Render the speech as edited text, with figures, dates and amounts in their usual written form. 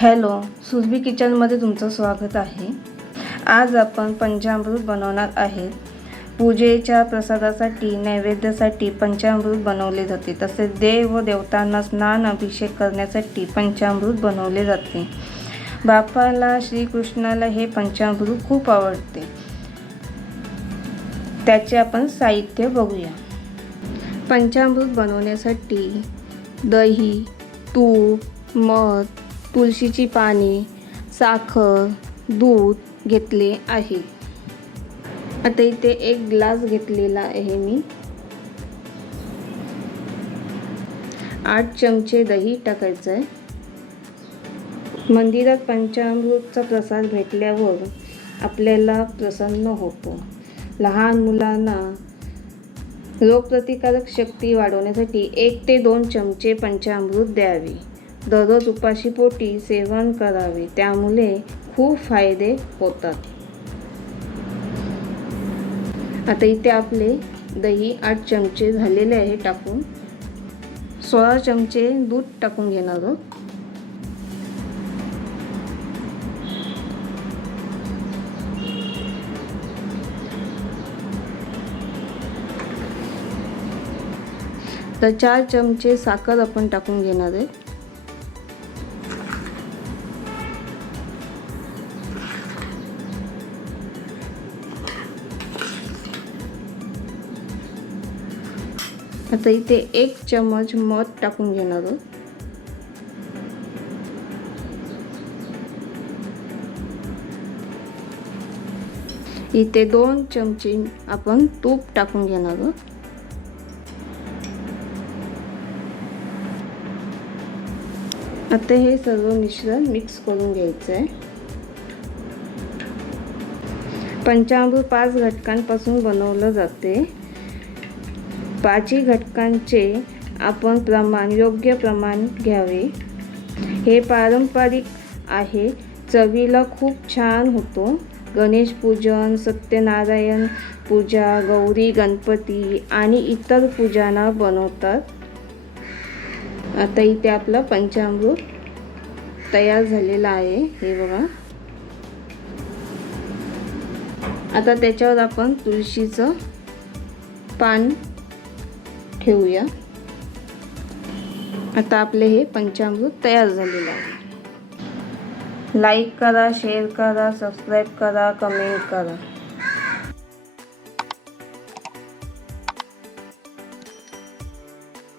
Hello, Surabhi किचनमध्ये तुमचं स्वागत आहे। आज आपण पंचामृत बनवणार आहेत। पूजेच्या प्रसादासाठी नैवेद्यासाठी पंचामृत बनवले जाते। तसेच देव व देवतांना स्नान अभिषेक करण्यासाठी पंचामृत बनवले जाते। बाप्पाला श्रीकृष्णाला हे पंचामृत खूप आवडते। त्याचे आपण साहित्य बघूया। पंचामृत बनवण्यासाठी दही, तूप, मध, तुळशीची पाने, साखर, दूध घेतले आहे। आता इथे 1 ग्लास घेतलेला आहे मी। 8 चमचे दही टाकायचं आहे। मंदिरात पंचामृतचा प्रसाद भेटल्यावर आपल्याला प्रसन्न होतो। लहान मुलांना रोगप्रतिकारक शक्ती वाढवण्यासाठी 1 ते 2 चमचे पंचामृत द्यावे। दररोज उपाशीपोटी सेवन करावे, त्यामुळे खूप फायदे होतात। आता इथे आपले दही 8 चमचे झालेले आहे टाकून। 16 चमचे दूध टाकून घेणार आहोत। तर 4 चमचे साखर आपण टाकून घेणार आहे। आता इथे 1 चमच मध टाकून घेणार आहोत। इथे 2 चमचे आपण तूप टाकून घेणार आहोत। आता हे सर्व मिश्रण मिक्स करून घ्यायचं आहे। पंचामृत 5 घटकांपासून बनवलं जाते। 5 घटकांचे आपण योग्य प्रमाण घ्यावे। हे पारंपरिक आहे, चवीला खूप छान होतो। गणेश पूजन, सत्यनारायण पूजा, गौरी गणपती आणि इतर पूजांना बनवतात। आता इथे आपलं पंचामृत तयार झालेलं आहे, हे बघा। आता त्याच्यावर आपण तुळशीचं पान ठेवूया। आता आपले हे पंचामृत तयार झालेलं आहे। लाईक करा, शेअर करा, सबस्क्राईब करा, कमेंट करा।